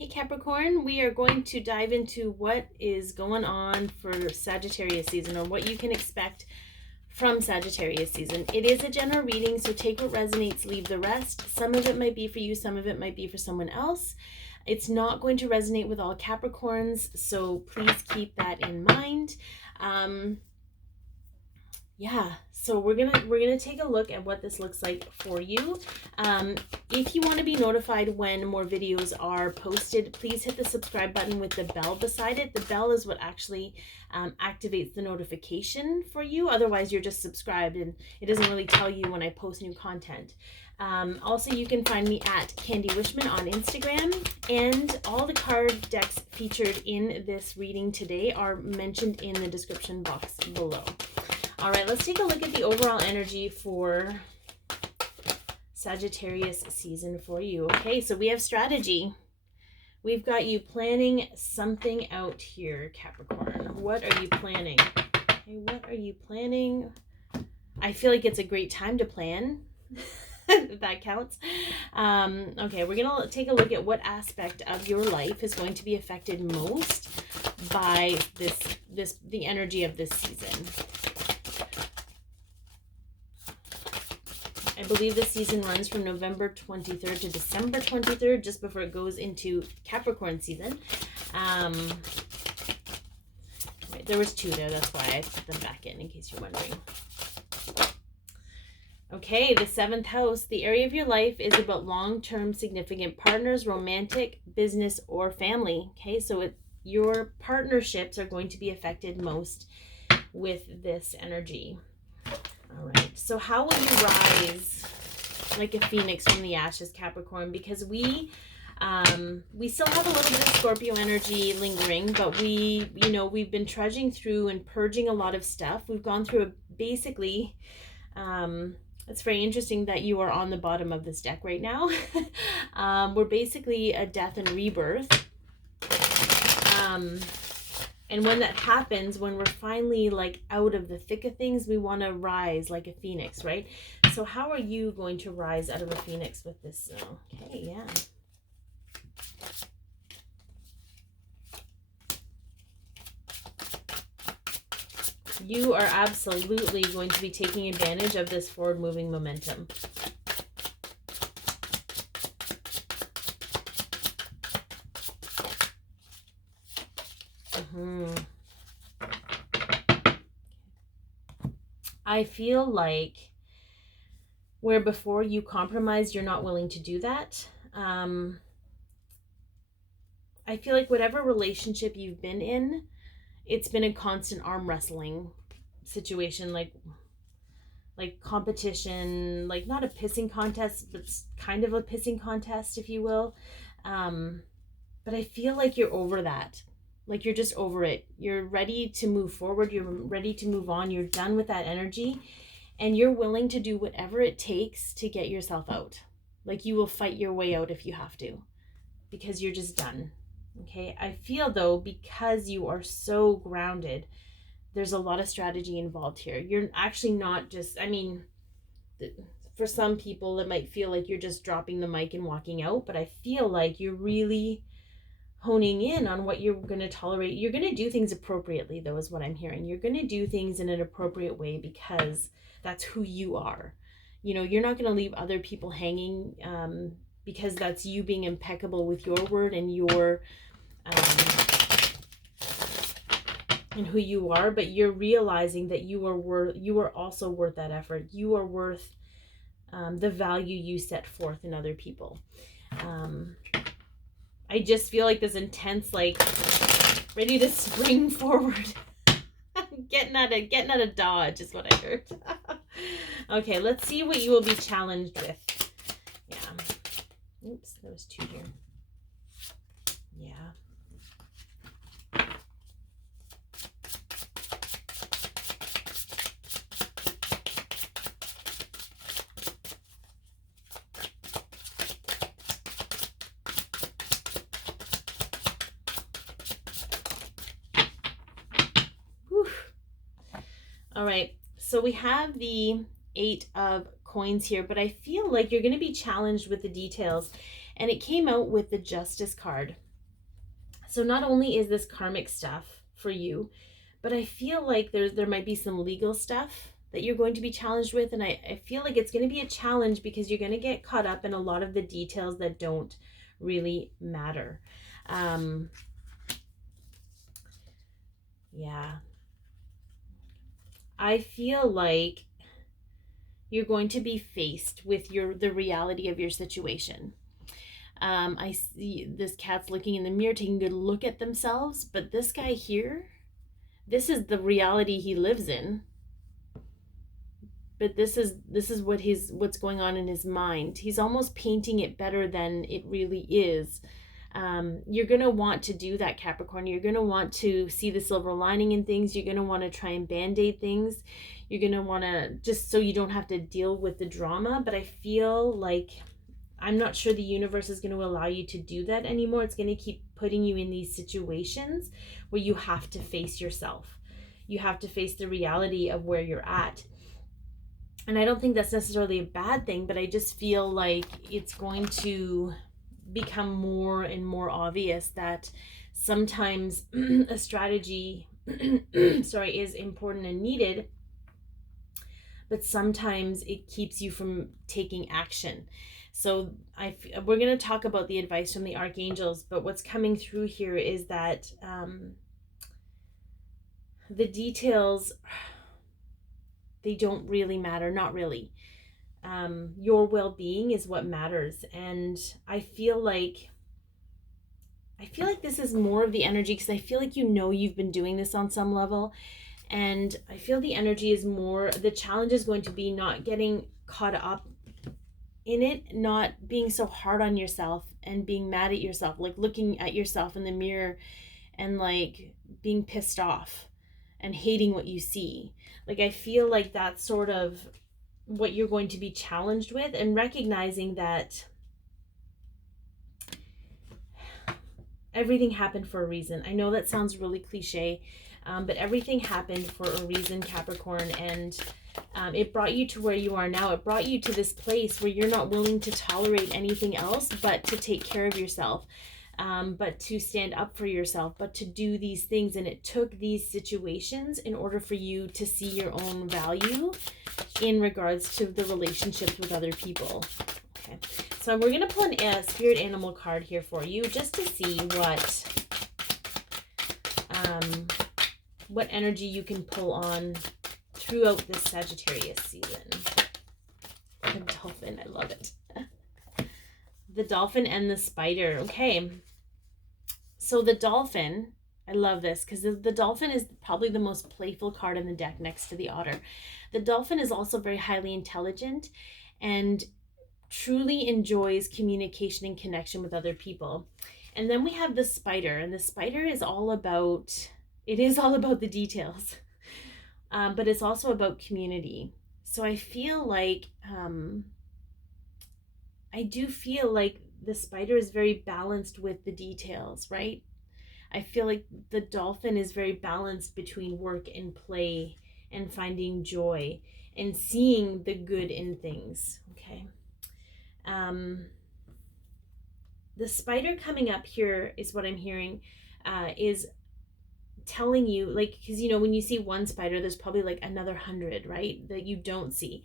Hey Capricorn, we are going to dive into what is going on for Sagittarius season, or what you can expect from Sagittarius season. It is a general reading, so take what resonates, leave the rest. Some of it might be for you, some of it might be for someone else. It's not going to resonate with all Capricorns, so please keep that in mind. Yeah, so we're gonna take a look at what this looks like for you. If you want to be notified when more videos are posted, please hit the subscribe button with the bell beside it. The bell is what actually activates the notification for you. Otherwise, you're just subscribed and it doesn't really tell you when I post new content. Also, you can find me at Candi Wishman on Instagram, and all the card decks featured in this reading today are mentioned in the description box below. All right, let's take a look at the overall energy for Sagittarius season for you. Okay, so we have strategy. We've got you planning something out here, Capricorn. What are you planning? Okay, what are you planning? I feel like it's a great time to plan. If that counts. Okay, we're gonna take a look at what aspect of your life is going to be affected most by the energy of this season. I believe this season runs from November 23rd to December 23rd, just before it goes into Capricorn season. Right, there was two there, that's why I put them back in case you're wondering. Okay, the 7th house, the area of your life is about long-term significant partners, romantic, business, or family. Okay, so your partnerships are going to be affected most with this energy. All right, so how will you rise like a phoenix from the ashes, Capricorn? Because we still have a little bit of Scorpio energy lingering, but we've been trudging through and purging a lot of stuff. We've gone through basically, it's very interesting that you are on the bottom of this deck right now. We're basically a death and rebirth. And when that happens, when we're finally like out of the thick of things, we want to rise like a phoenix, right? So how are you going to rise out of a phoenix with this? Okay, yeah. You are absolutely going to be taking advantage of this forward-moving momentum. I feel like where before you compromised, you're not willing to do that. I feel like whatever relationship you've been in, it's been a constant arm wrestling situation, like competition, like not a pissing contest, but kind of a pissing contest, if you will. But I feel like you're over that. Like you're just over it. You're ready to move forward. You're ready to move on. You're done with that energy. And you're willing to do whatever it takes to get yourself out. Like you will fight your way out if you have to. Because you're just done. Okay? I feel though, because you are so grounded, there's a lot of strategy involved here. You're actually not just, for some people it might feel like you're just dropping the mic and walking out. But I feel like you're really honing in on what you're going to tolerate. You're going to do things appropriately, though, is what I'm hearing. You're going to do things in an appropriate way because that's who you are. You know, you're not going to leave other people hanging because that's you being impeccable with your word and your and who you are. But you're realizing that you are also worth that effort. You are worth the value you set forth in other people. I just feel like this intense, like ready to spring forward. getting out of dodge is what I heard. Okay, let's see what you will be challenged with. Yeah. Oops, there was two here. Yeah. All right, so we have the 8 of coins here, but I feel like you're going to be challenged with the details. And it came out with the Justice card. So not only is this karmic stuff for you, but I feel like there might be some legal stuff that you're going to be challenged with. And I feel like it's going to be a challenge because you're going to get caught up in a lot of the details that don't really matter. Yeah. I feel like you're going to be faced with the reality of your situation. I see this cat's looking in the mirror, taking a good look at themselves, but this guy here, this is the reality he lives in. But this is what's going on in his mind. He's almost painting it better than it really is. You're going to want to do that, Capricorn. You're going to want to see the silver lining in things. You're going to want to try and band-aid things. You're going to want to, just so you don't have to deal with the drama. But I feel like, I'm not sure the universe is going to allow you to do that anymore. It's going to keep putting you in these situations where you have to face yourself. You have to face the reality of where you're at. And I don't think that's necessarily a bad thing, but I just feel like it's going to become more and more obvious that sometimes a strategy is important and needed, but sometimes it keeps you from taking action. So we're going to talk about the advice from the archangels, but what's coming through here is that the details, they don't really matter. Not really. Your well-being is what matters. And I feel like this is more of the energy, because I feel like you've been doing this on some level, and I feel the energy is more, the challenge is going to be not getting caught up in it, not being so hard on yourself and being mad at yourself, like looking at yourself in the mirror and like being pissed off and hating what you see. Like, I feel like that's sort of what you're going to be challenged with, and recognizing that everything happened for a reason. I know that sounds really cliche, but everything happened for a reason, Capricorn, and it brought you to where you are now. It brought you to this place where you're not willing to tolerate anything else but to take care of yourself, but to stand up for yourself, but to do these things. And it took these situations in order for you to see your own value in regards to the relationships with other people. Okay, so we're going to pull a spirit animal card here for you, just to see what energy you can pull on throughout this Sagittarius season. The dolphin, I love it. The dolphin and the spider. Okay, so the dolphin, I love this, because the dolphin is probably the most playful card in the deck next to the otter. The dolphin is also very highly intelligent and truly enjoys communication and connection with other people. And then we have the spider, and the spider is all about the details, but it's also about community. So I feel like I do feel like the spider is very balanced with the details, right? I feel like the dolphin is very balanced between work and play and finding joy and seeing the good in things. Okay. The spider coming up here is what I'm hearing, is telling you, like, because when you see one spider, there's probably like another 100, right, that you don't see.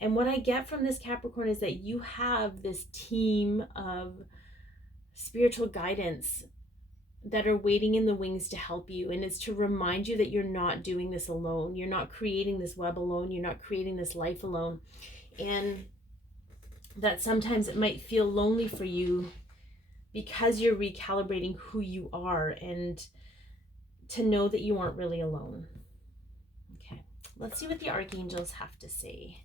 And what I get from this, Capricorn, is that you have this team of spiritual guidance that are waiting in the wings to help you. And it's to remind you that you're not doing this alone. You're not creating this web alone. You're not creating this life alone. And that sometimes it might feel lonely for you because you're recalibrating who you are, and to know that you aren't really alone. Okay, let's see what the archangels have to say.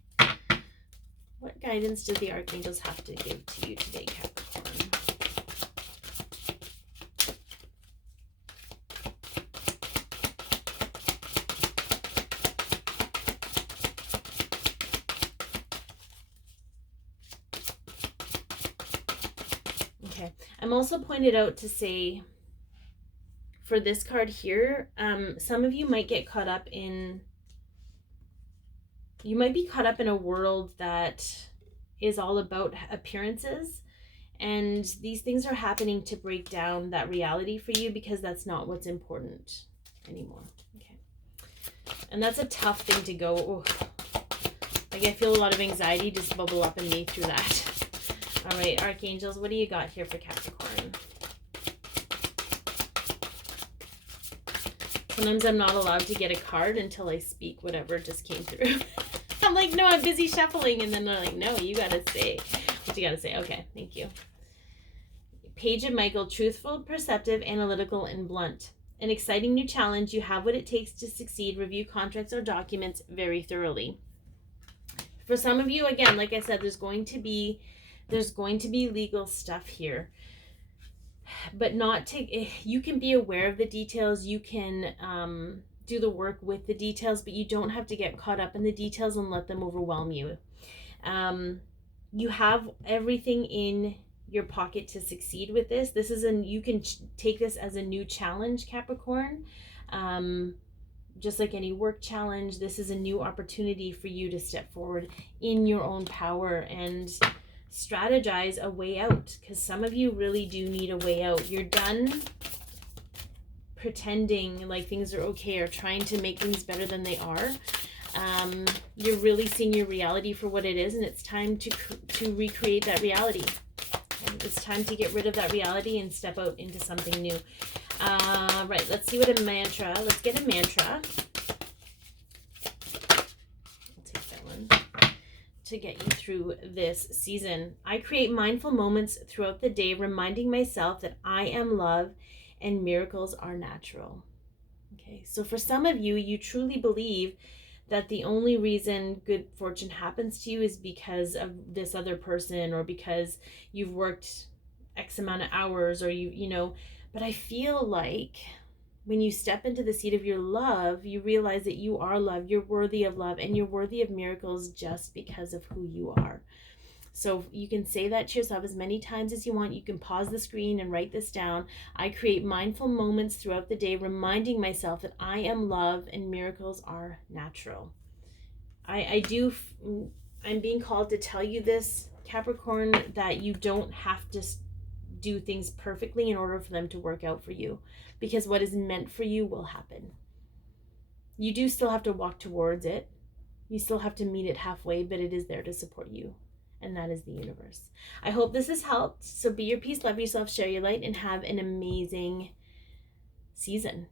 What guidance do the archangels have to give to you today, Capricorn? Okay, I'm also pointed out to say, for this card here, some of you might get caught up in, you might be caught up in a world that is all about appearances And these things are happening to break down that reality for you, because that's not what's important anymore. Okay. And that's a tough thing to go, oh, like I feel a lot of anxiety just bubble up in me through that. All right, archangels, what do you got here for Capricorn? Sometimes I'm not allowed to get a card until I speak whatever just came through. I'm like, no, I'm busy shuffling. And then they're like, no, you got to say what you got to say. Okay, thank you. Page of Michael, truthful, perceptive, analytical, and blunt. An exciting new challenge. You have what it takes to succeed. Review contracts or documents very thoroughly. For some of you, again, like I said, there's going to be legal stuff here. But not to, you can be aware of the details. You can do the work with the details, but you don't have to get caught up in the details and let them overwhelm you. You have everything in your pocket to succeed with this. This is you can take this as a new challenge, Capricorn. Just like any work challenge, this is a new opportunity for you to step forward in your own power and strategize a way out, because some of you really do need a way out. You're done pretending like things are okay or trying to make things better than they are. You're really seeing your reality for what it is, and it's time to recreate that reality. And it's time to get rid of that reality and step out into something new. Right, let's see what a mantra. Let's get a mantra. I'll take that one to get you through this season. I create mindful moments throughout the day, reminding myself that I am love and miracles are natural. Okay, so for some of you, you truly believe that the only reason good fortune happens to you is because of this other person, or because you've worked X amount of hours, or you know, but I feel like when you step into the seat of your love, you realize that you are love, you're worthy of love, and you're worthy of miracles just because of who you are. So you can say that to yourself as many times as you want. You can pause the screen and write this down. I create mindful moments throughout the day, reminding myself that I am love and miracles are natural. I'm being called to tell you this, Capricorn, that you don't have to do things perfectly in order for them to work out for you, because what is meant for you will happen. You do still have to walk towards it. You still have to meet it halfway, but it is there to support you. And that is the universe. I hope this has helped. So be your peace, love yourself, share your light, and have an amazing season.